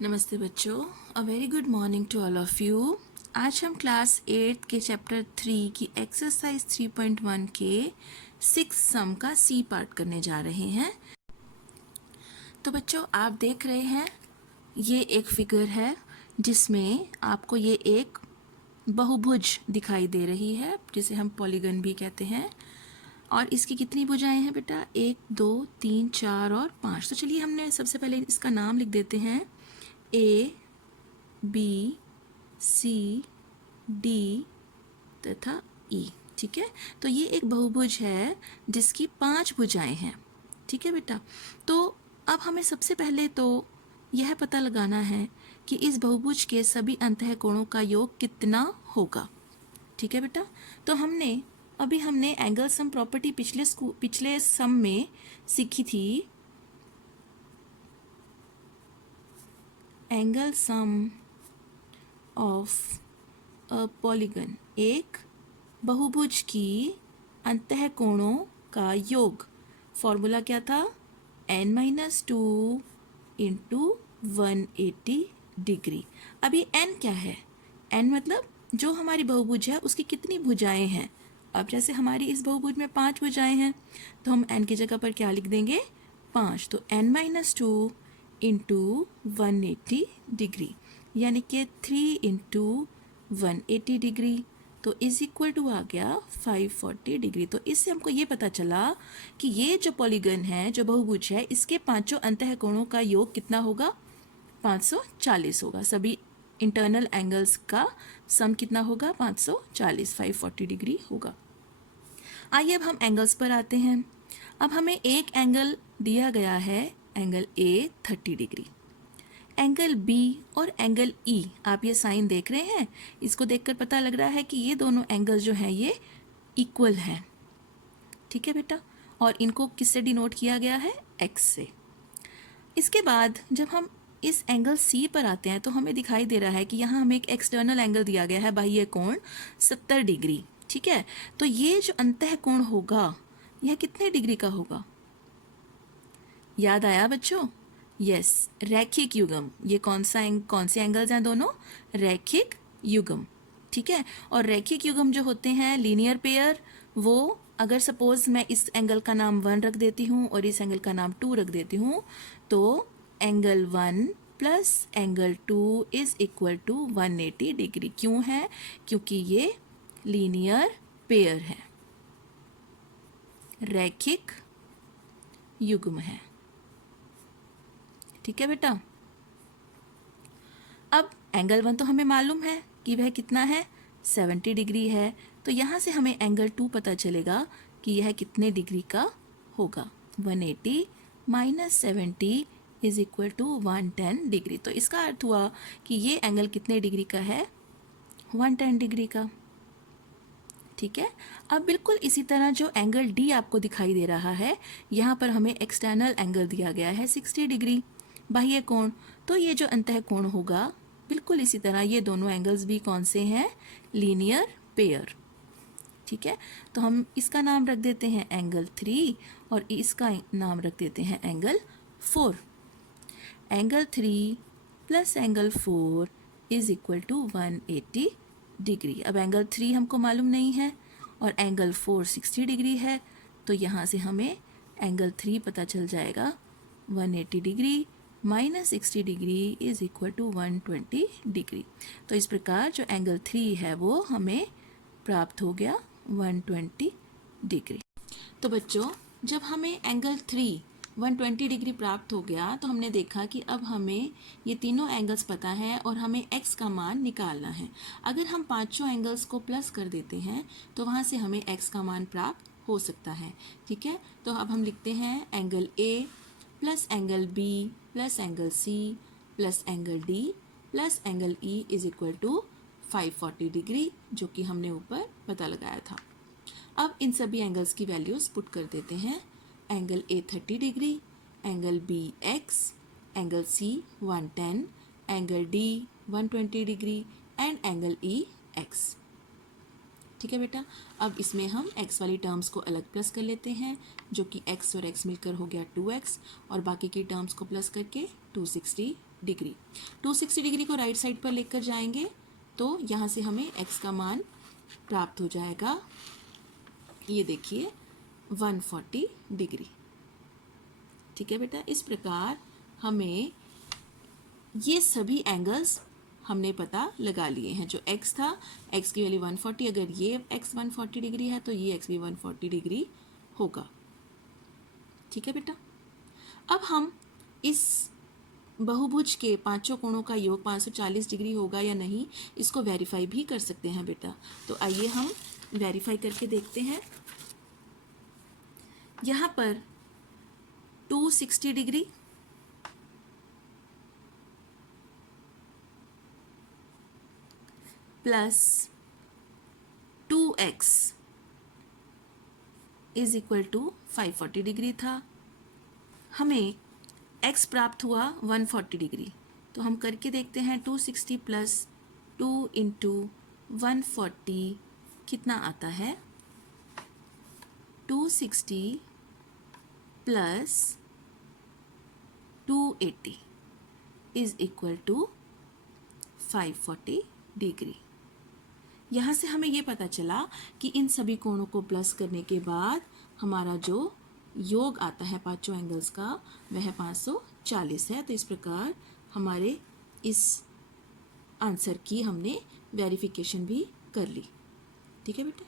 नमस्ते बच्चों, a very good morning to all of you. आज हम क्लास 8 के चैप्टर 3 की एक्सरसाइज 3.1 के 6 सम का सी पार्ट करने जा रहे हैं। तो बच्चों, आप देख रहे हैं ये एक फिगर है जिसमें आपको ये एक बहुभुज दिखाई दे रही है जिसे हम पॉलीगन भी कहते हैं। और इसकी कितनी भुजाएं हैं बेटा? 1, 2, 3, 4 और 5। तो चलिए हमने सबसे पहले इसका नाम लिख देते हैं ए, बी, सी, डी तथा ई। ठीक है, तो ये एक बहुभुज है जिसकी 5 भुजाएं हैं। ठीक है बेटा, तो अब हमें सबसे पहले तो यह पता लगाना है कि इस बहुभुज के सभी अंतःकोणों का योग कितना होगा। ठीक है बेटा, तो हमने एंगल सम प्रॉपर्टी पिछले सम में सीखी थी। Angle sum of a polygon, एक बहुभुज की अंतःकोणों का योग। फॉर्मूला क्या था? n-2 into 180 degree. अब ये n क्या है? n मतलब जो हमारी बहुभुज है उसकी कितनी भुजाएं हैं। अब जैसे हमारी इस बहुभुज में 5 भुजाएं हैं तो हम n की जगह पर क्या लिख देंगे? 5। तो n-2 इंटू 180 डिग्री, यानी कि 3 इंटू 180 डिग्री, तो इज इक्वल टू आ गया 540 डिग्री। तो इससे हमको ये पता चला कि ये जो पॉलीगन है, जो बहुभुज है, इसके पांचों अंतःकोणों का योग कितना होगा? 540 होगा। सभी इंटरनल एंगल्स का सम कितना होगा? 540, 540 डिग्री होगा। आइए अब हम एंगल्स पर आते हैं। अब हमें एक एंगल दिया गया है, angle A 30 degree. Angle B और एंगल ई, आप ये साइन देख रहे हैं, इसको देखकर पता लग रहा है कि ये दोनों एंगल जो हैं ये इक्वल हैं। ठीक है बेटा, और इनको किससे डिनोट किया गया है? एक्स से। इसके बाद जब हम इस एंगल सी पर आते हैं तो हमें दिखाई दे रहा है कि यहाँ हमें एक एक्सटर्नल एंगल दिया गया है, बाह्य कोण 70 डिग्री। ठीक है, तो ये जो अंतःकोण होगा यह कितने डिग्री का होगा? याद आया बच्चों? यस, रैखिक युग्म। ये कौन से एंगल्स हैं? दोनों रैखिक युग्म। ठीक है, और रैखिक युग्म जो होते हैं, लीनियर पेयर, वो अगर सपोज मैं इस एंगल का नाम 1 रख देती हूँ और इस एंगल का नाम 2 रख देती हूँ, तो angle 1 plus angle 2 is equal to 180 degree. क्यों है? क्योंकि ये लीनियर पेयर है, रैखिक युग्म है। ठीक है बेटा, अब एंगल 1 तो हमें मालूम है कि वह कितना है? 70 डिग्री है। तो यहाँ से हमें एंगल 2 पता चलेगा कि यह कितने डिग्री का होगा? 180 minus 70 is equal to 110 degree. तो इसका अर्थ हुआ कि ये एंगल कितने डिग्री का है? 110 डिग्री का। ठीक है, अब बिल्कुल इसी तरह जो एंगल डी आपको दिखाई दे रहा है, यहाँ पर हमें एक्सटर्नल एंगल दिया गया है 60 डिग्री, बाह्य कोण। तो ये जो अंतःकोण होगा, बिल्कुल इसी तरह ये दोनों एंगल्स भी कौन से हैं? Linear pair. ठीक है, तो हम इसका नाम रख देते हैं एंगल 3 और इसका नाम रख देते हैं angle 4। Angle 3 plus angle 4 is equal to 180 degree. अब एंगल 3 हमको मालूम नहीं है और एंगल 4 60 डिग्री है, तो यहाँ से हमें एंगल 3 पता चल जाएगा। 180 degree minus 60 degree is equal to 120 degree. तो इस प्रकार जो एंगल 3 है वो हमें प्राप्त हो गया 120 डिग्री। तो बच्चों, जब हमें एंगल 3 120 डिग्री प्राप्त हो गया तो हमने देखा कि अब हमें ये तीनों एंगल्स पता है और हमें x का मान निकालना है। अगर हम पांचों एंगल्स को प्लस कर देते हैं तो वहाँ से हमें x का मान प्राप्त हो सकता है। ठीक है, तो अब हम लिखते हैं angle A plus angle B plus angle C plus angle D plus angle E is equal to 540 degree, जो कि हमने ऊपर पता लगाया था। अब इन सभी एंगल्स की वैल्यूज़ पुट कर देते हैं। Angle A 30 degree, angle B x, angle C 110, angle D 120 degree and angle E x। ठीक है बेटा। अब इसमें हम x वाली टर्म्स को अलग प्लस कर लेते हैं, जो कि x और x मिलकर हो गया 2x, और बाकी की टर्म्स को प्लस करके 260 डिग्री। 260 डिग्री को राइट साइड पर लेकर जाएंगे तो यहाँ से हमें x का मान प्राप्त हो जाएगा, ये देखिए 140 डिग्री। ठीक है बेटा। इस प्रकार हमें ये सभी एंगल्स हमने पता लगा लिए हैं। जो x था, x की वैल्यू 140, अगर ये x 140 डिग्री है तो ये x भी 140 डिग्री होगा। ठीक है बेटा। अब हम इस बहुभुज के पांचों कोणों का योग 540 डिग्री होगा या नहीं, इसको वेरीफाई भी कर सकते हैं बेटा। तो आइए हम वेरीफाई करके देखते हैं। यहाँ पर 260 degree plus 2x is equal to 540 degree था। हमें x प्राप्त हुआ 140 डिग्री, तो हम करके देखते हैं। 260 प्लस 2 इंटू 140 कितना आता है? 260 plus 280 is equal to 540 degree. यहाँ से हमें ये पता चला कि इन सभी कोणों को प्लस करने के बाद हमारा जो योग आता है पांचों एंगल्स का, वह 540 है। तो इस प्रकार हमारे इस आंसर की हमने वेरिफिकेशन भी कर ली। ठीक है बेटा।